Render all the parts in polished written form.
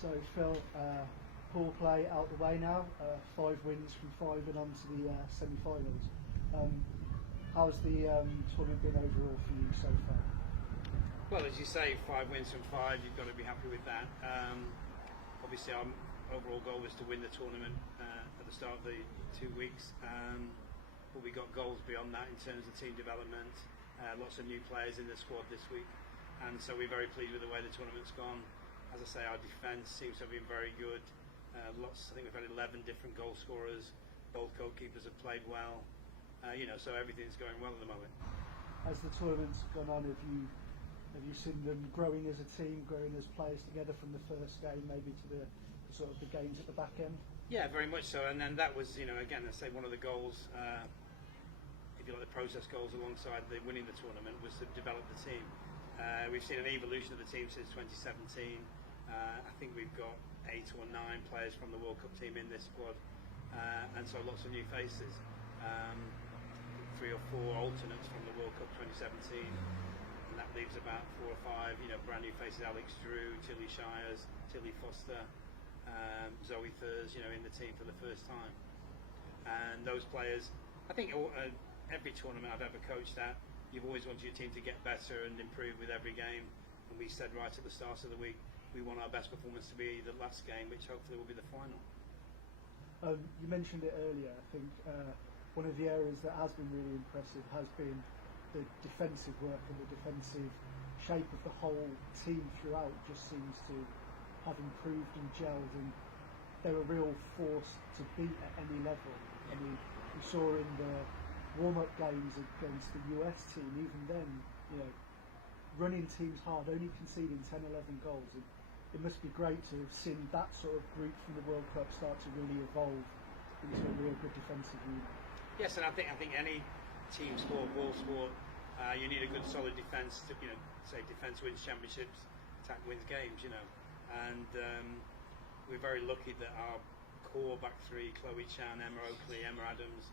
So Phil, poor play out the way now. 5 wins from 5 and on to the semi-finals. How's the tournament been overall for you so far? Well, as you say, 5 wins from 5. You've got to be happy with that. Obviously, our overall goal was to win the tournament at the start of the 2 weeks. But we got goals beyond that in terms of team development. Lots of new players in the squad this week, and so we're very pleased with the way the tournament's gone. As I say, our defence seems to have been very good. I think we've had 11 different goal scorers. Both goalkeepers have played well. So everything's going well at the moment. As the tournament's gone on, have you seen them growing as a team, growing as players together from the first game, maybe to the sort of the games at the back end? Yeah, very much so. And then that was, again, I say one of the goals, if you like, the process goals alongside the winning the tournament was to develop the team. We've seen an evolution of the team since 2017. I think we've got 8 or 9 players from the World Cup team in this squad, and so lots of new faces. 3 or 4 alternates from the World Cup 2017, and that leaves about 4 or 5, brand new faces: Alex Drew, Tilly Shires, Tilly Foster, Zoe Thurs, in the team for the first time. And those players, I think every tournament I've ever coached at, you've always wanted your team to get better and improve with every game. And we said right at the start of the week, we want our best performance to be the last game, which hopefully will be the final. You mentioned it earlier. I think one of the areas that has been really impressive has been the defensive work, and the defensive shape of the whole team throughout just seems to have improved and gelled, and they're a real force to beat at any level. I mean, we saw in the warm-up games against the US team, even then, running teams hard, only conceding 10, 11 goals. It must be great to have seen that sort of group from the World Cup start to really evolve into a real good defensive unit. Yes, and I think any team sport, ball sport, you need a good solid defence to, say defence wins championships, attack wins games, And we're very lucky that our core back three, Chloe Chan, Emma Oakley, Emma Adams,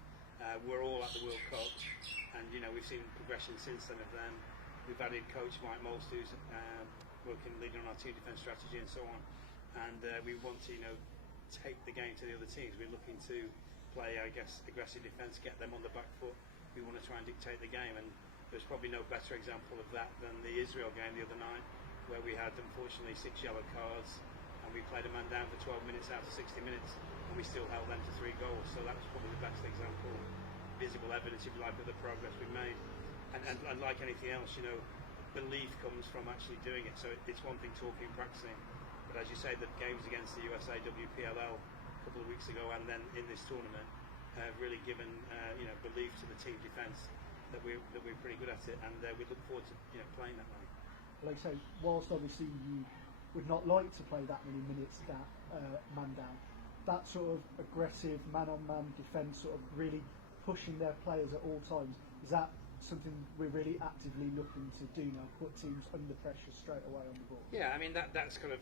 we're all at the World Cup, and we've seen progression since then of them. We've added coach Mike Most, who's leading on our team defence strategy and so on, and we want to take the game to the other teams. We're looking to play, I guess, aggressive defence, get them on the back foot. We want to try and dictate the game, and there's probably no better example of that than the Israel game the other night, where we had unfortunately 6 yellow cards, and we played a man down for 12 minutes out of 60 minutes, and we still held them to 3 goals. So that was probably the best example, visible evidence, if you like, of the progress we've made. And like anything else, belief comes from actually doing it. So it's one thing talking, practicing, but as you say, the games against the USA WPLL a couple of weeks ago, and then in this tournament, have really given belief to the team defence that we're pretty good at it, and we look forward to playing that way. Like I say, whilst obviously you would not like to play that many minutes man down, that sort of aggressive man-on-man defence, sort of really pushing their players at all times, is that something we're really actively looking to do now, put teams under pressure straight away on the ball? Yeah, I mean that's kind of,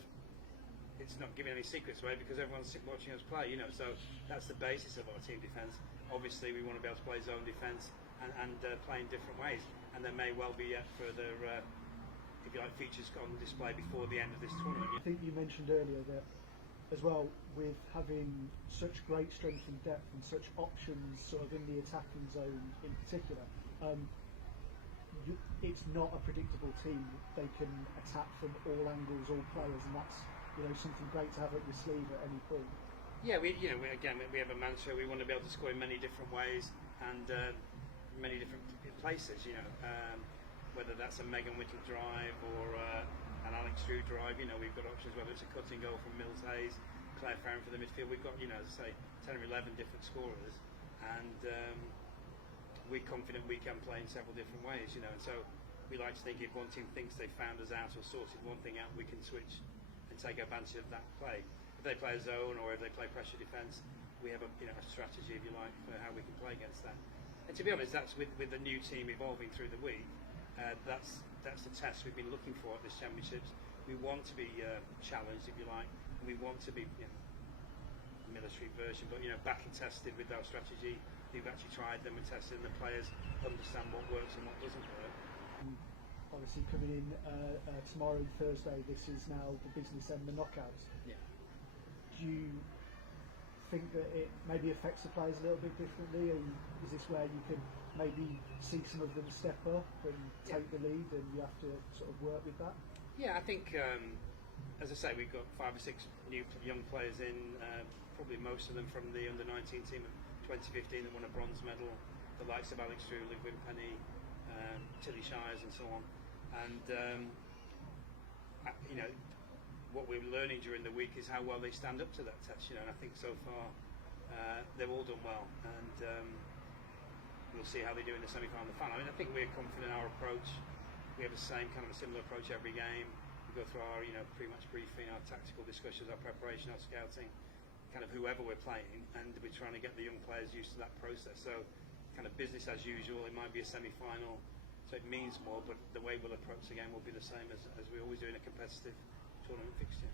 it's not giving any secrets away because everyone's watching us play, so that's the basis of our team defence. Obviously we want to be able to play zone defence and play in different ways, and there may well be yet further if you like, features on display before the end of this tournament. I think you mentioned earlier that as well, with having such great strength and depth and such options sort of in the attacking zone in particular, it's not a predictable team. They can attack from all angles, all players, and that's something great to have up your sleeve at any point. Yeah, we have a mantra. We want to be able to score in many different ways and many different places. Whether that's a Megan Whittle drive or an Alex Drew drive, we've got options. Whether it's a cutting goal from Mills Hayes, Claire Farron for the midfield, we've got as I say 10 or 11 different scorers, and we're confident we can play in several different ways. And so we like to think if one team thinks they've found us out or sorted one thing out, we can switch and take advantage of that play. If they play a zone or if they play pressure defence, we have a strategy, if you like, for how we can play against that. And to be honest, that's with the new team evolving through the week. That's the test we've been looking for at this championships. We want to be challenged, if you like, and we want to be a military version, but back and tested with our strategy. We've actually tried them and tested, and the players understand what works and what doesn't work. obviously coming in tomorrow and Thursday, this is now the business end, the knockouts. Yeah. Do you think that it maybe affects the players a little bit differently, and is this where you can maybe see some of them step up and take the lead, and you have to sort of work with that? Yeah, I think, as I say, we've got 5 or 6 new young players in, probably most of them from the under-19 team of 2015 that won a bronze medal, the likes of Alex Drew, Liv Penny, Tilly Shires and so on. And, you know, what we're learning during the week is how well they stand up to that test, you know, and I think so far they've all done well, and we'll see how they do in the semi-final and the final. I mean, I think we're confident in our approach. We have the same kind of a similar approach every game. We go through our, you know, pre-match briefing, our tactical discussions, our preparation, our scouting, kind of whoever we're playing, and we're trying to get the young players used to that process. So, kind of business as usual. It might be a semi-final, so it means more, but the way we'll approach the game will be the same as we always do in a competitive tournament fixture.